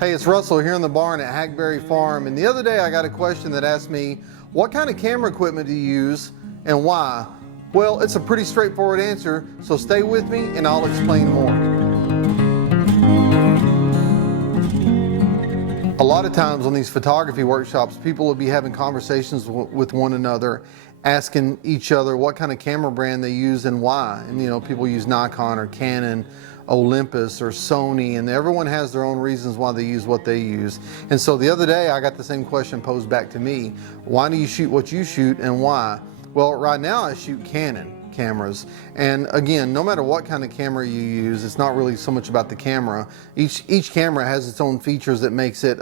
Hey, it's Russell here in the barn at Hackberry Farm, and the other day I got a question that asked me, what kind of camera equipment do you use and why? Well, it's a pretty straightforward answer, so stay with me and I'll explain more. A lot of times on these photography workshops, people will be having conversations with one another, asking each other what kind of camera brand they use and why. And you know, people use Nikon or Canon, Olympus or Sony, and everyone has their own reasons why they use what they use. And so the other day I got the same question posed back to me. Why do you shoot what you shoot and why? Well, right now I shoot Canon cameras, and again, no matter what kind of camera you use, it's not really so much about the camera. Each camera has its own features that makes it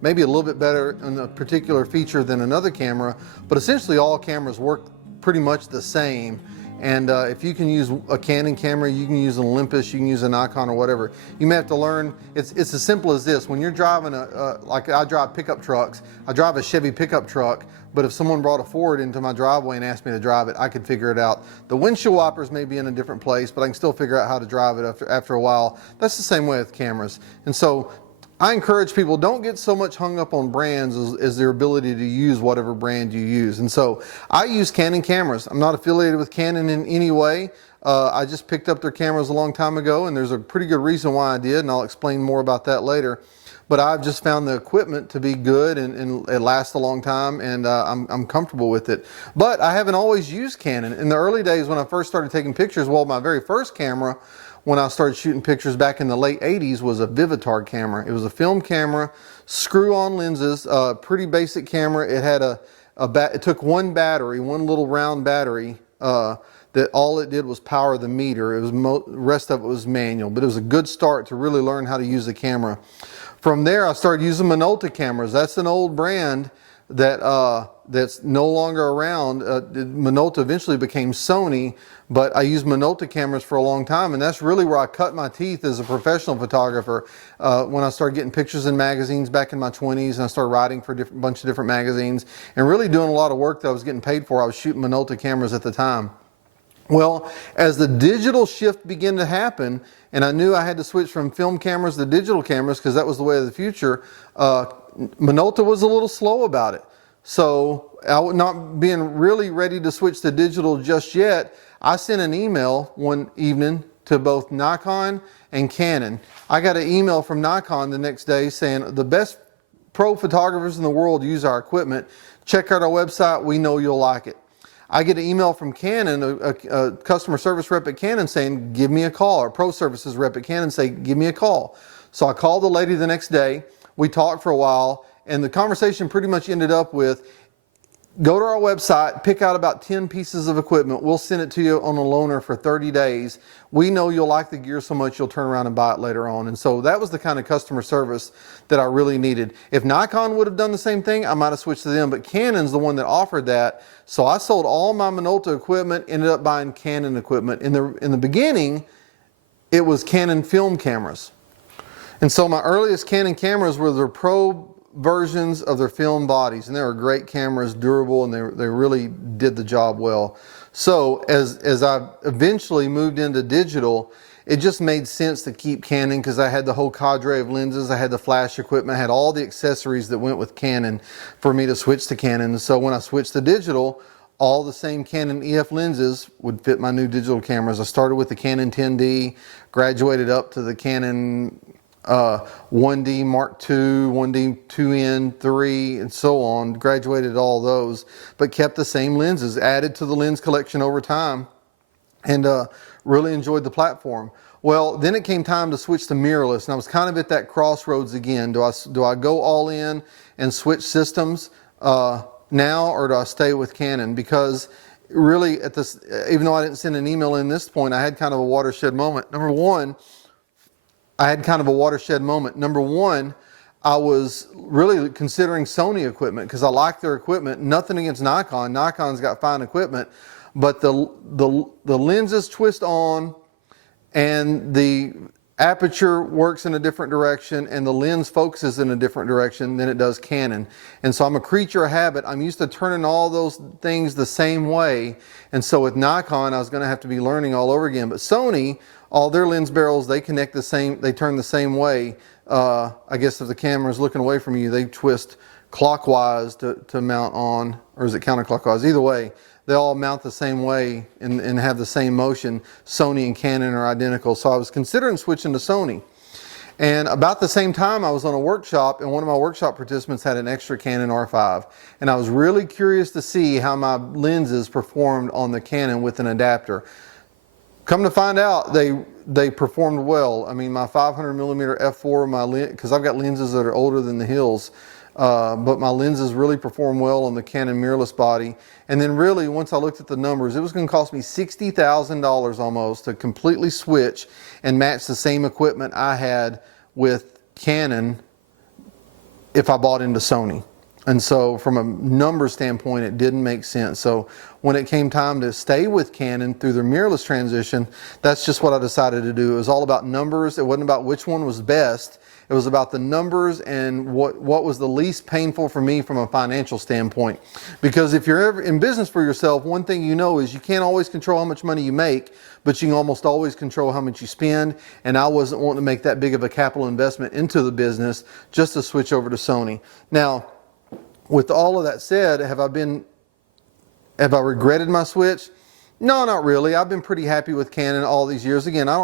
maybe a little bit better in a particular feature than another camera, but essentially all cameras work pretty much the same. And if you can use a Canon camera, you can use an Olympus, you can use a Nikon or whatever. You may have to learn, it's as simple as this. When you're driving like I drive pickup trucks, I drive a Chevy pickup truck, but if someone brought a Ford into my driveway and asked me to drive it, I could figure it out. The windshield wipers may be in a different place, but I can still figure out how to drive it after a while. That's the same way with cameras. And so I encourage people, don't get so much hung up on brands as their ability to use whatever brand you use. And so I use Canon cameras. I'm not affiliated with Canon in any way. I just picked up their cameras a long time ago, and there's a pretty good reason why I did, and I'll explain more about that later. But I've just found the equipment to be good, and it lasts a long time, and I'm comfortable with it. But I haven't always used Canon. In the early days when I first started taking pictures, well, my very first camera when I started shooting pictures back in the late 80s was a Vivitar camera. It was a film camera, screw-on lenses, pretty basic camera. It had it took one battery, one little round battery, that all it did was power the meter. It was the rest of it was manual, but it was a good start to really learn how to use the camera. From there, I started using Minolta cameras. That's an old brand that's no longer around. Minolta eventually became Sony, but I used Minolta cameras for a long time, and that's really where I cut my teeth as a professional photographer. When I started getting pictures in magazines back in my 20s, and I started writing for a bunch of different magazines, and really doing a lot of work that I was getting paid for. I was shooting Minolta cameras at the time. Well, as the digital shift began to happen, and I knew I had to switch from film cameras to digital cameras because that was the way of the future, Minolta was a little slow about it. So, not being really ready to switch to digital just yet, I sent an email one evening to both Nikon and Canon. I got an email from Nikon the next day saying, the best pro photographers in the world use our equipment. Check out our website, we know you'll like it. I get an email from Canon, a customer service rep at Canon saying, give me a call, or pro services rep at Canon say, give me a call. So I called the lady the next day, we talked for a while, and the conversation pretty much ended up with, go to our website, pick out about 10 pieces of equipment, we'll send it to you on a loaner for 30 days. We know you'll like the gear so much you'll turn around and buy it later on. And so that was the kind of customer service that I really needed. If Nikon would have done the same thing, I might have switched to them, but Canon's the one that offered that. So I sold all my Minolta equipment, ended up buying Canon equipment. In the beginning, it was Canon film cameras. And so my earliest Canon cameras were their pro versions of their film bodies, and they were great cameras, durable, and they really did the job well. So as I eventually moved into digital, it just made sense to keep Canon because I had the whole cadre of lenses, I had the flash equipment, I had all the accessories that went with Canon for me to switch to Canon. And so when I switched to digital, all the same Canon EF lenses would fit my new digital cameras. I started with the Canon 10D, graduated up to the Canon 1D Mark II, 1D 2N, 3, and so on, graduated all those, but kept the same lenses, added to the lens collection over time, and really enjoyed the platform. Well, then it came time to switch to mirrorless, and I was kind of at that crossroads again. Do I go all in and switch systems now, or do I stay with Canon? Because really, at this, even though I didn't send an email in this point, I had kind of a watershed moment. Number one, I was really considering Sony equipment because I like their equipment. Nothing against Nikon. Nikon's got fine equipment, but the lenses twist on, and the aperture works in a different direction and the lens focuses in a different direction than it does Canon. And so I'm a creature of habit. I'm used to turning all those things the same way. And so with Nikon, I was going to have to be learning all over again. But Sony, all their lens barrels, they connect the same, they turn the same way. I guess if the camera is looking away from you, they twist clockwise to mount on, or is it counterclockwise? Either way, they all mount the same way and have the same motion. Sony and Canon are identical. So I was considering switching to Sony. And about the same time, I was on a workshop, and one of my workshop participants had an extra Canon R5. And I was really curious to see how my lenses performed on the Canon with an adapter. Come to find out, they performed well. I mean, my 500mm f4, because I've got lenses that are older than the hills, but my lenses really perform well on the Canon mirrorless body. And then really, once I looked at the numbers, it was going to cost me $60,000 almost to completely switch and match the same equipment I had with Canon if I bought into Sony. And so from a number standpoint, it didn't make sense. So when it came time to stay with Canon through their mirrorless transition, that's just what I decided to do. It was all about numbers. It wasn't about which one was best. It was about the numbers and what was the least painful for me from a financial standpoint. Because if you're ever in business for yourself, one thing you know is you can't always control how much money you make, but you can almost always control how much you spend. And I wasn't wanting to make that big of a capital investment into the business just to switch over to Sony. Now, with all of that said, have I regretted my switch? No, not really. I've been pretty happy with Canon all these years. Again, I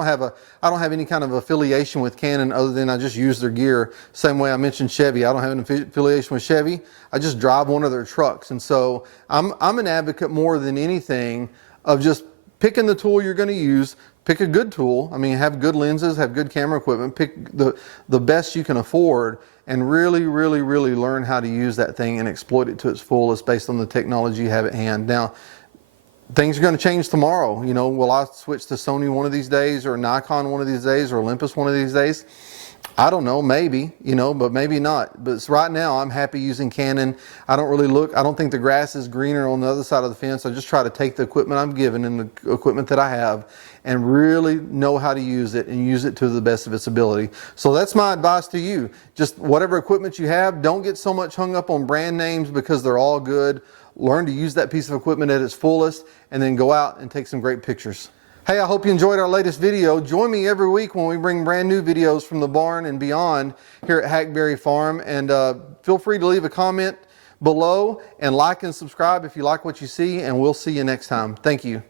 don't have any kind of affiliation with Canon other than I just use their gear. Same way I mentioned Chevy. I don't have an affiliation with Chevy. I just drive one of their trucks. And so I'm an advocate more than anything of just picking the tool you're going to use. Pick a good tool. I mean, have good lenses, have good camera equipment. Pick the best you can afford and really, really, really learn how to use that thing and exploit it to its fullest based on the technology you have at hand. Now, things are going to change tomorrow. You know, will I switch to Sony one of these days, or Nikon one of these days, or Olympus one of these days? I don't know, maybe, you know, but maybe not. But right now, I'm happy using Canon. I don't think the grass is greener on the other side of the fence. I just try to take the equipment I'm given and the equipment that I have and really know how to use it and use it to the best of its ability. So that's my advice to you. Just whatever equipment you have, don't get so much hung up on brand names because they're all good. Learn to use that piece of equipment at its fullest and then go out and take some great pictures. Hey, I hope you enjoyed our latest video. Join me every week when we bring brand new videos from the barn and beyond here at Hackberry Farm. And feel free to leave a comment below and like and subscribe if you like what you see, and we'll see you next time. Thank you.